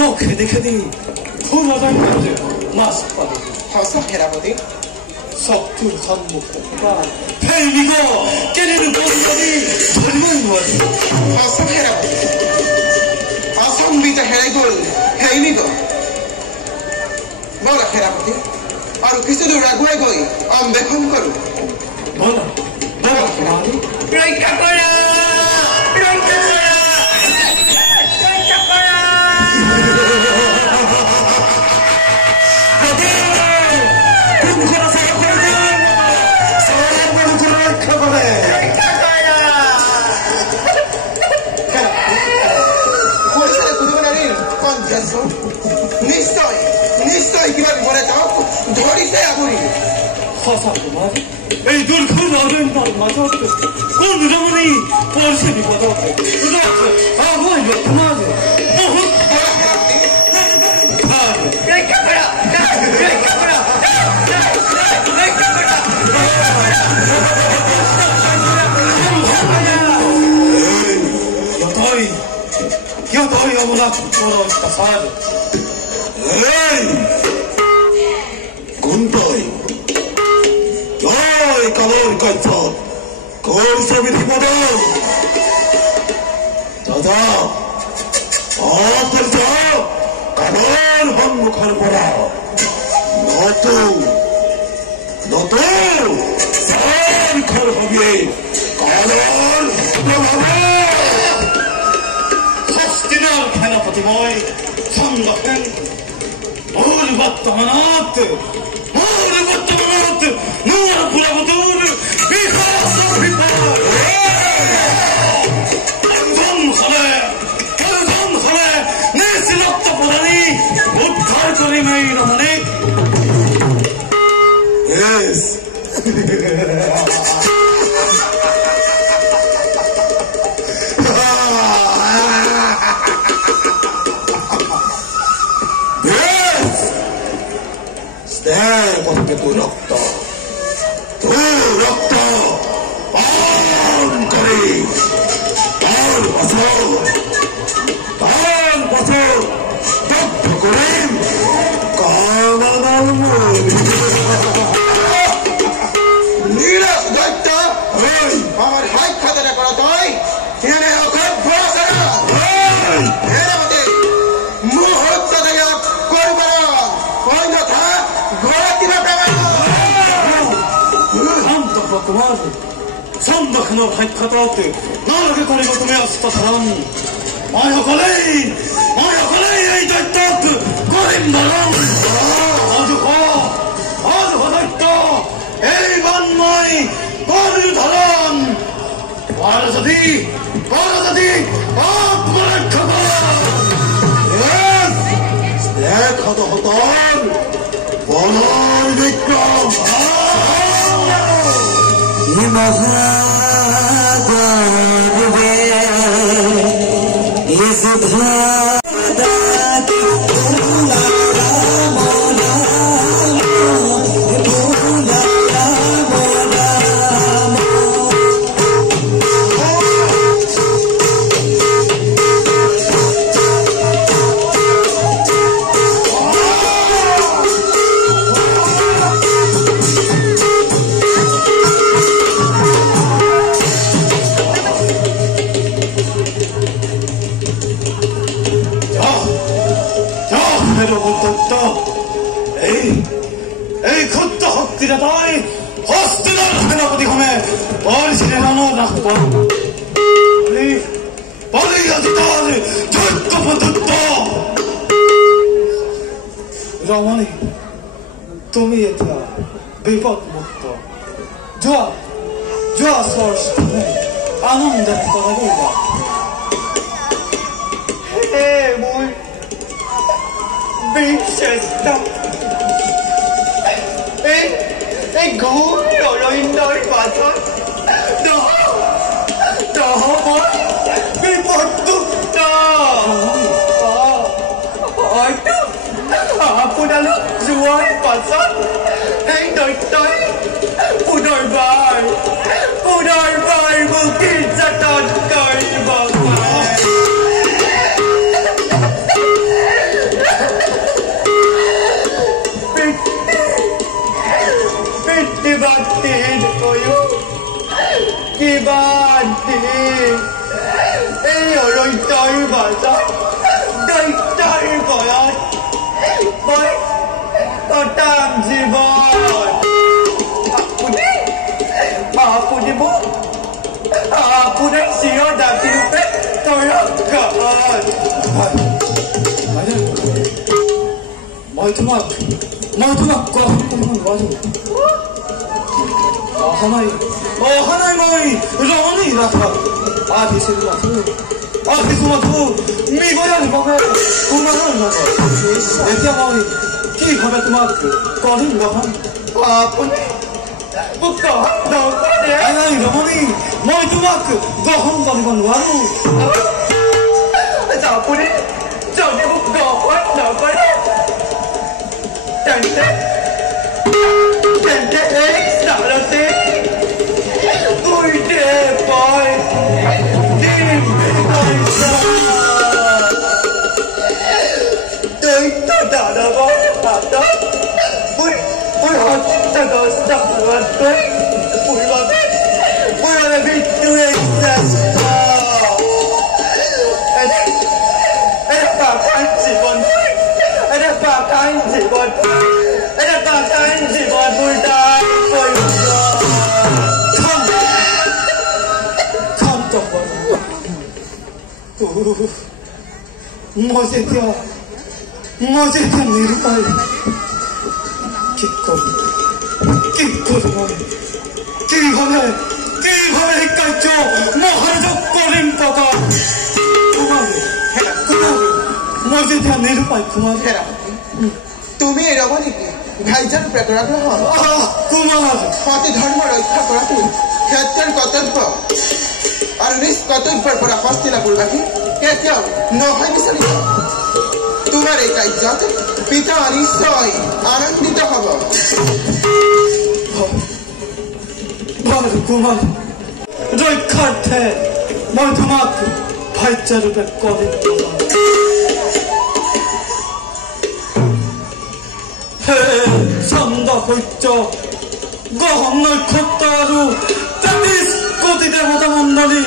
이거 খেদি 돌아갈 건데 마스파리 허서 해라버디 석두 선목과 벨미고 깨리는 본성이 젊은 거지 허서 해라버디 어성비자 해라이골 해이미고 뭐라 해라버디 아루 키스도 라구해고이 엄백한 거루 뭐라 해라버디 라이카거라 নিশ্চয় কিবা বিপদে যাওক ধৰিছে আপুনি সঁচাকৈ মই এই দুৰ্ঘটনা অৰণ্যৰ মাজত কোন ৰমণী পৰিছে বিপদত মই তোমাৰ বহুত 여더이 어머나 부끄러웠다 사야 에이! 군더이! 너이 까놓은 거있어! 거기서 밑이거든! 자자! 어떨자! 까놓은 한국하는 거라! 너도! 사리카를 하기에 까놓은 한국하는 Hostinal kanapati boy, sandaken. Mori battamanat, Nora pulabadur, Bihasa Bihar. Kanzan hale, Nesilatta Purani, Uddhar Kori Mai Ramane. Yes! porque tu rocto pan kari pan pasor tak kurim kanan Nira Dutta আমার হাত খাতাটা করা তাই এখানে ওখানে বসা এর মধ্যে মুহূর্ত দেয় করব অন্যথা ঘোড়া দিবে Bakmaz. Sandakno haykatati. Narge kari gotume asta saran. Maya kalay ey dattat. Korim baran. Adu hadatta. Ey banmay. Koru dharan. Varazadi. Akbarak kabar. Yes. Stek hatan. Banar vikram. Ey kutta hottira dai. Hostila hanapati khame. Aur sinelano rakpa. Bali yadtare. Jatto patutta. Ramani. Tumi eta bipat mutta. Joa sorshne. Ananda paraguda. Hey boy. Bichesta. Ey guri rồi nói mà thôi. Đó boy. Bipat tutta. Ôi tu. Punalu jual pasal. Hey doi Pudoi bai mungkin jatuh kau bagai. Đôi vợ đó Đôi vợ ơi Với Tôi làm gì vậy Phụ đi bố Phụ đánh xíu đã kêu phép Tôi rất cảm ơn Mọi thứ mặc có 맞아 하나님의 런이 나타 비스마트 미고야를 먹어 그만은 먹어 내티아마이 키 가베트마크 거린 거한 아프니 북거 너거리 하나님 러머니 멀투마크 거한 거리건 와루 아프니 저기 북거 원 너거리 땡땡 에이 나라세 우리의 boy 님 tôi đã đã có đã vui ta có sắp rồi vui là vì tôi là anh đã phá chỉ còn anh đã phá chỉ còn anh đã phá chỉ còn vui ta vui 참 정말 머제티야 니르까이 깊고 정말 기험에 까죠 뭐하적 거림바가 그만해 머제티야 니르까이 그만해 তুমি এরকম নাকি ভাইজান প্রেকরা গ্রহণ 그만하지 পতি ধর্ম রক্ষা করাতে ক্ষেত্রের কর্তব্য আর নিজ কর্তব্যের পর হস্তিলা করবাকি কেতিয়াও নহয় বিচাৰিব তোমাৰ এই কাৰ্যত পিতা নিশ্চয় আনন্দিত হ'ব 그만 ৰক্ষাৰ্থে মই তোমাক ভাইচাৰূপে কৰিম 삼다고있죠 গহন নক্ষত্ৰ আৰু 33 কোটি দেৱতা মণ্ডলী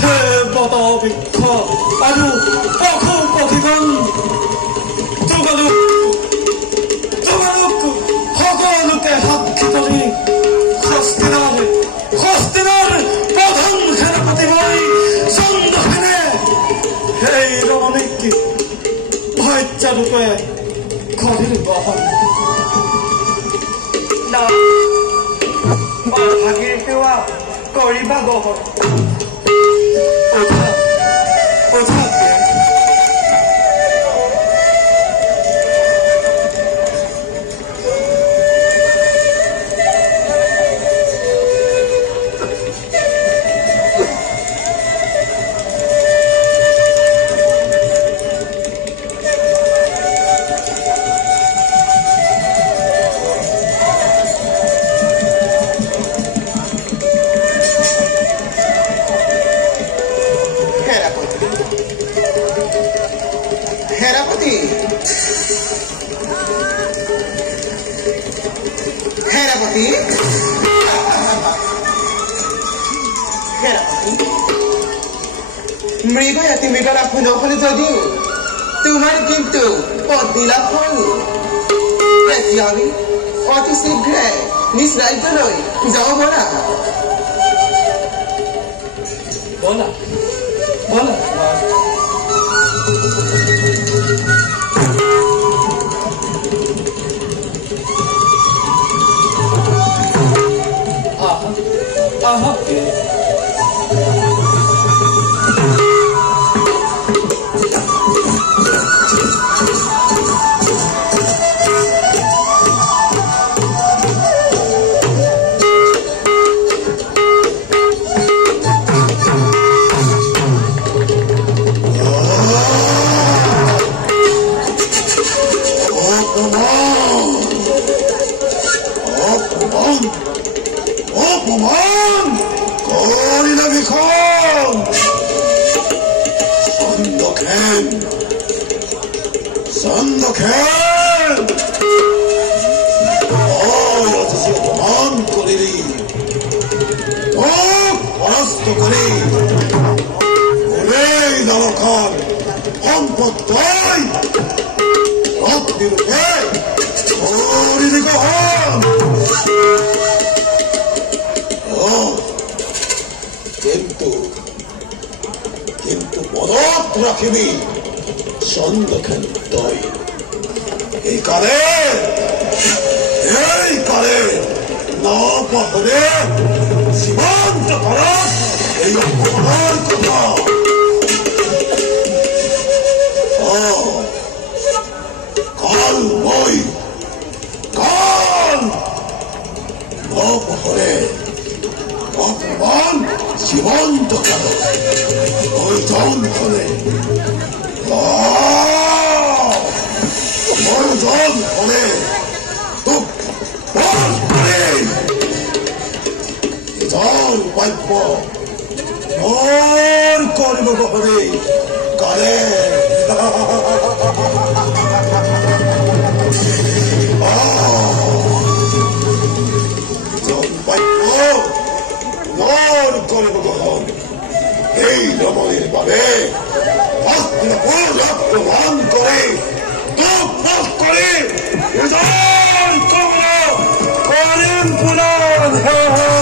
হে বত বৃক্ষ আৰু পশু পক্ষীগণ তোমালোক সকলোকে সাক্ষী কৰি হস্তিনাৰ প্ৰধান সেনাপতি মই চন্দ্ৰসেনে সেই ৰমণীক ভাইচাৰূপে কৰিম গ্ৰহণ না ভাগিৰ সেৱা কৰিবা গ্ৰহণ মৃগয়াতি মৃগরা ফুলো হলে যদিও তোমার কিন্তু পদ্মিলা ফল আমি অতি শীঘ্রে নিজ রাজ্যলৈ যাও বলা বলা বলা আহা আমার সম্পদ তই রত্নিরূপে হরিণী গ্রহণ কিন্তু মনত রাখিবি চন্দ্রখান তই এই কালে নপহরে সীমান্ত ভারত এই অপমানের কথা কাল নপহরে অপমান সীমান্ত ভারত ওই যন্ত্রণে মনোজন হলে বাক্য করিব হরে কালে করিব গ্রহণ এই রমণের বাবে প্রমাণ করে করে করিম পুনর